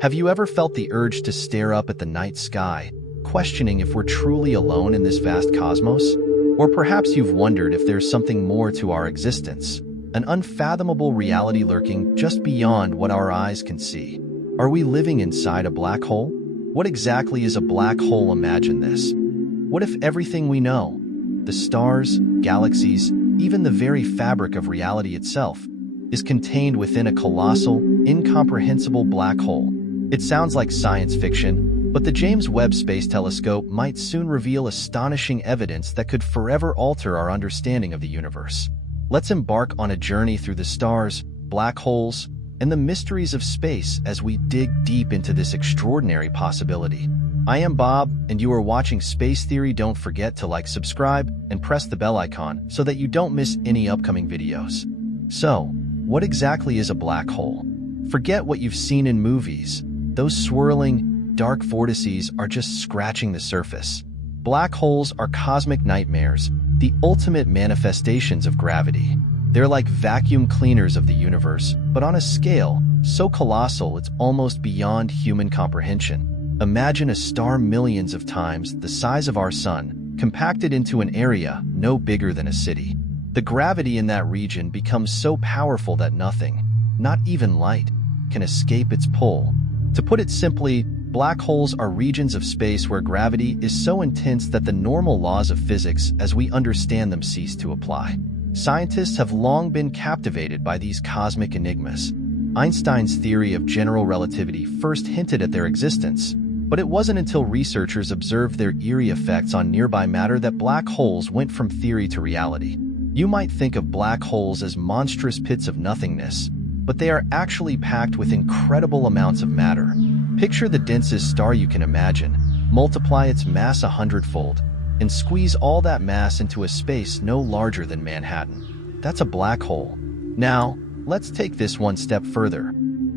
Have you ever felt the urge to stare up at the night sky, questioning if we're truly alone in this vast cosmos? Or perhaps you've wondered if there's something more to our existence, an unfathomable reality lurking just beyond what our eyes can see. Are we living inside a black hole? What exactly is a black hole? Imagine this. What if everything we know, the stars, galaxies, even the very fabric of reality itself, is contained within a colossal, incomprehensible black hole? It sounds like science fiction, but the James Webb Space Telescope might soon reveal astonishing evidence that could forever alter our understanding of the universe. Let's embark on a journey through the stars, black holes, and the mysteries of space as we dig deep into this extraordinary possibility. I am Bob, and you are watching Space Theory. Don't forget to like, subscribe, and press the bell icon so that you don't miss any upcoming videos. So, what exactly is a black hole? Forget what you've seen in movies. Those swirling, dark vortices are just scratching the surface. Black holes are cosmic nightmares, the ultimate manifestations of gravity. They're like vacuum cleaners of the universe, but on a scale so colossal it's almost beyond human comprehension. Imagine a star millions of times the size of our sun, compacted into an area no bigger than a city. The gravity in that region becomes so powerful that nothing, not even light, can escape its pull. To put it simply, black holes are regions of space where gravity is so intense that the normal laws of physics as we understand them cease to apply. Scientists have long been captivated by these cosmic enigmas. Einstein's theory of general relativity first hinted at their existence, but it wasn't until researchers observed their eerie effects on nearby matter that black holes went from theory to reality. You might think of black holes as monstrous pits of nothingness, but they are actually packed with incredible amounts of matter. Picture the densest star you can imagine, multiply its mass 100-fold, and squeeze all that mass into a space no larger than Manhattan. That's a black hole. Now, let's take this one step further.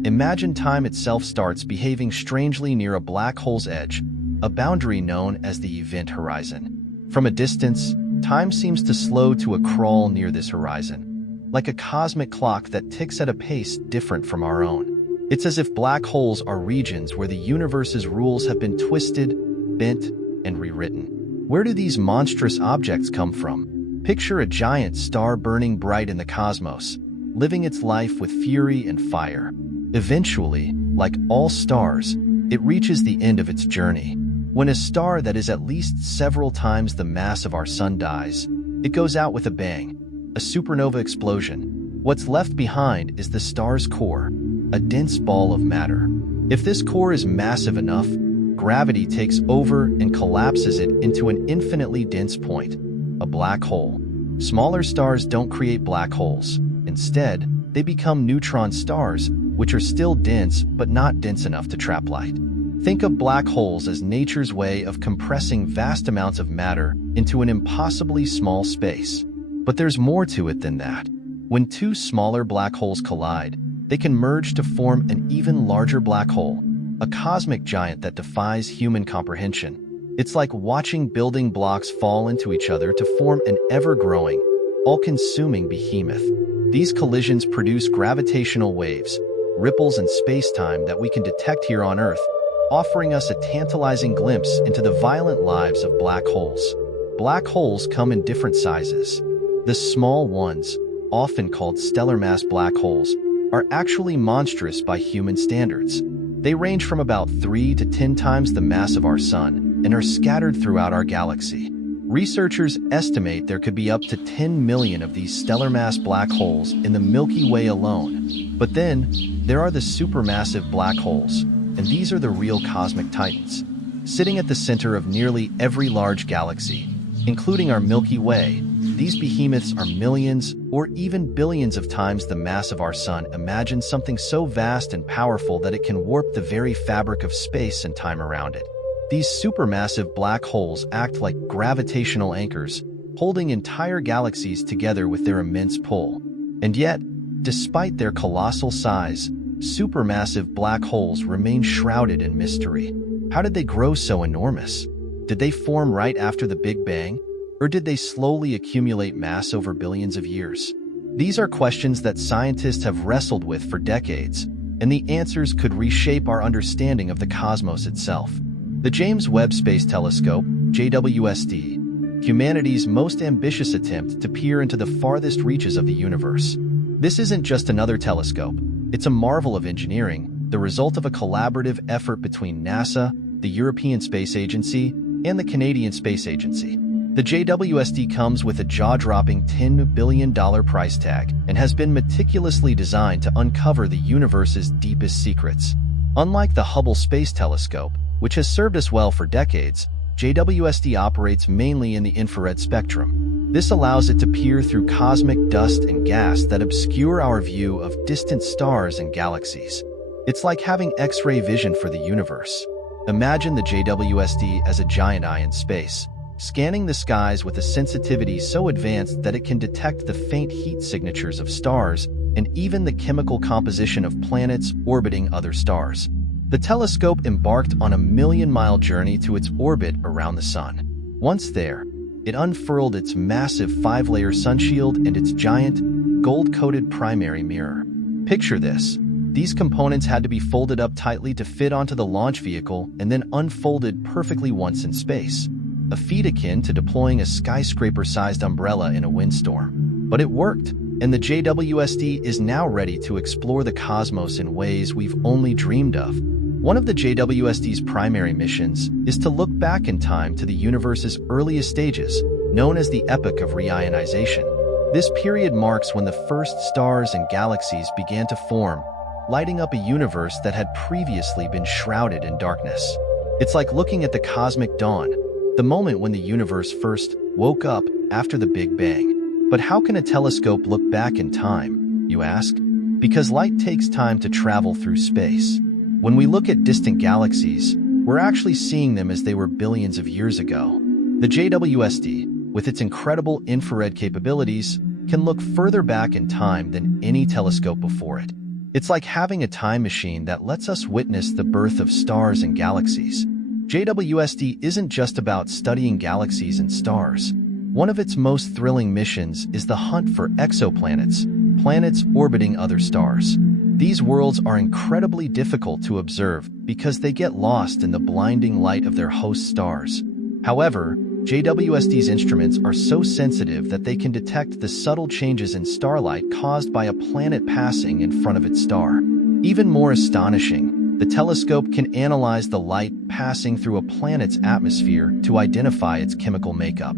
Imagine time itself starts behaving strangely near a black hole's edge, a boundary known as the event horizon. From a distance, time seems to slow to a crawl near this horizon, like a cosmic clock that ticks at a pace different from our own. It's as if black holes are regions where the universe's rules have been twisted, bent, and rewritten. Where do these monstrous objects come from? Picture a giant star burning bright in the cosmos, living its life with fury and fire. Eventually, like all stars, it reaches the end of its journey. When a star that is at least several times the mass of our sun dies, it goes out with a bang, a supernova explosion. What's left behind is the star's core, a dense ball of matter. If this core is massive enough, gravity takes over and collapses it into an infinitely dense point, a black hole. Smaller stars don't create black holes. Instead, they become neutron stars, which are still dense but not dense enough to trap light. Think of black holes as nature's way of compressing vast amounts of matter into an impossibly small space. But there's more to it than that. When two smaller black holes collide, they can merge to form an even larger black hole, a cosmic giant that defies human comprehension. It's like watching building blocks fall into each other to form an ever-growing, all-consuming behemoth. These collisions produce gravitational waves, ripples in space-time that we can detect here on Earth, offering us a tantalizing glimpse into the violent lives of black holes. Black holes come in different sizes. The small ones, often called stellar mass black holes, are actually monstrous by human standards. They range from about 3 to 10 times the mass of our sun and are scattered throughout our galaxy. Researchers estimate there could be up to 10 million of these stellar mass black holes in the Milky Way alone. But then, there are the supermassive black holes, and these are the real cosmic titans. Sitting at the center of nearly every large galaxy, including our Milky Way, these behemoths are millions or even billions of times the mass of our sun. Imagine something so vast and powerful that it can warp the very fabric of space and time around it. These supermassive black holes act like gravitational anchors, holding entire galaxies together with their immense pull. And yet, despite their colossal size, supermassive black holes remain shrouded in mystery. How did they grow so enormous? Did they form right after the Big Bang? Or did they slowly accumulate mass over billions of years? These are questions that scientists have wrestled with for decades, and the answers could reshape our understanding of the cosmos itself. The James Webb Space Telescope, JWST, humanity's most ambitious attempt to peer into the farthest reaches of the universe. This isn't just another telescope. It's a marvel of engineering, the result of a collaborative effort between NASA, the European Space Agency, and the Canadian Space Agency. The JWST comes with a jaw-dropping $10 billion price tag and has been meticulously designed to uncover the universe's deepest secrets. Unlike the Hubble Space Telescope, which has served us well for decades, JWST operates mainly in the infrared spectrum. This allows it to peer through cosmic dust and gas that obscure our view of distant stars and galaxies. It's like having X-ray vision for the universe. Imagine the JWST as a giant eye in space, scanning the skies with a sensitivity so advanced that it can detect the faint heat signatures of stars and even the chemical composition of planets orbiting other stars. The telescope embarked on a million-mile journey to its orbit around the Sun. Once there, it unfurled its massive 5-layer sunshield and its giant, gold-coated primary mirror. Picture this. These components had to be folded up tightly to fit onto the launch vehicle and then unfolded perfectly once in space. A feat akin to deploying a skyscraper-sized umbrella in a windstorm. But it worked, and the JWST is now ready to explore the cosmos in ways we've only dreamed of. One of the JWST's primary missions is to look back in time to the universe's earliest stages, known as the Epoch of Reionization. This period marks when the first stars and galaxies began to form, lighting up a universe that had previously been shrouded in darkness. It's like looking at the cosmic dawn, the moment when the universe first woke up after the Big Bang. But how can a telescope look back in time, you ask? Because light takes time to travel through space. When we look at distant galaxies, we're actually seeing them as they were billions of years ago. The JWST, with its incredible infrared capabilities, can look further back in time than any telescope before it. It's like having a time machine that lets us witness the birth of stars and galaxies. JWST isn't just about studying galaxies and stars. One of its most thrilling missions is the hunt for exoplanets, planets orbiting other stars. These worlds are incredibly difficult to observe because they get lost in the blinding light of their host stars. However, JWST's instruments are so sensitive that they can detect the subtle changes in starlight caused by a planet passing in front of its star. Even more astonishing, the telescope can analyze the light passing through a planet's atmosphere to identify its chemical makeup.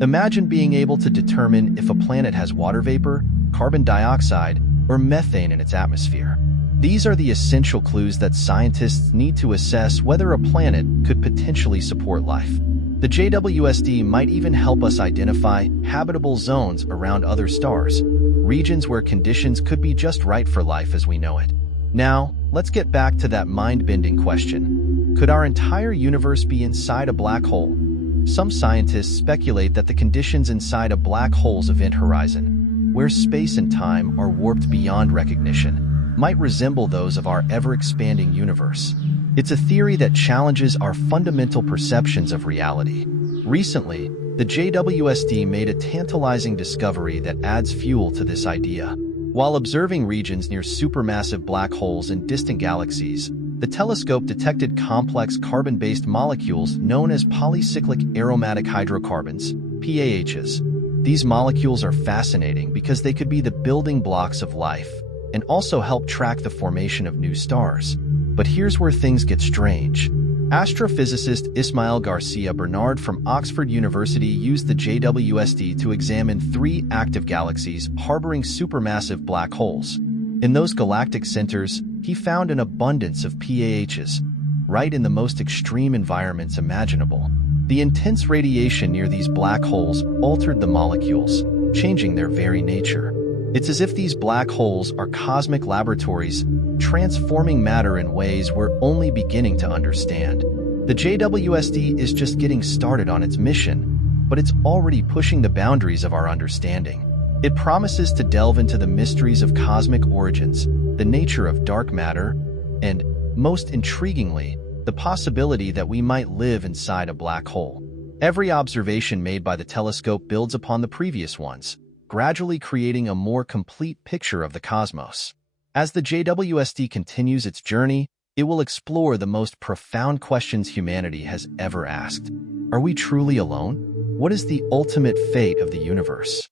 Imagine being able to determine if a planet has water vapor, carbon dioxide, or methane in its atmosphere. These are the essential clues that scientists need to assess whether a planet could potentially support life. The JWST might even help us identify habitable zones around other stars, regions where conditions could be just right for life as we know it. Now, let's get back to that mind-bending question. Could our entire universe be inside a black hole? Some scientists speculate that the conditions inside a black hole's event horizon, where space and time are warped beyond recognition, might resemble those of our ever-expanding universe. It's a theory that challenges our fundamental perceptions of reality. Recently, the JWST made a tantalizing discovery that adds fuel to this idea. While observing regions near supermassive black holes in distant galaxies, the telescope detected complex carbon-based molecules known as polycyclic aromatic hydrocarbons, PAHs. These molecules are fascinating because they could be the building blocks of life and also help track the formation of new stars. But here's where things get strange. Astrophysicist Ismael Garcia Bernard from Oxford University used the JWST to examine 3 active galaxies harboring supermassive black holes. In those galactic centers, he found an abundance of PAHs, right in the most extreme environments imaginable. The intense radiation near these black holes altered the molecules, changing their very nature. It's as if these black holes are cosmic laboratories, transforming matter in ways we're only beginning to understand. The JWST is just getting started on its mission, but it's already pushing the boundaries of our understanding. It promises to delve into the mysteries of cosmic origins, the nature of dark matter, and, most intriguingly, the possibility that we might live inside a black hole. Every observation made by the telescope builds upon the previous ones, gradually creating a more complete picture of the cosmos. As the JWST continues its journey, it will explore the most profound questions humanity has ever asked. Are we truly alone? What is the ultimate fate of the universe?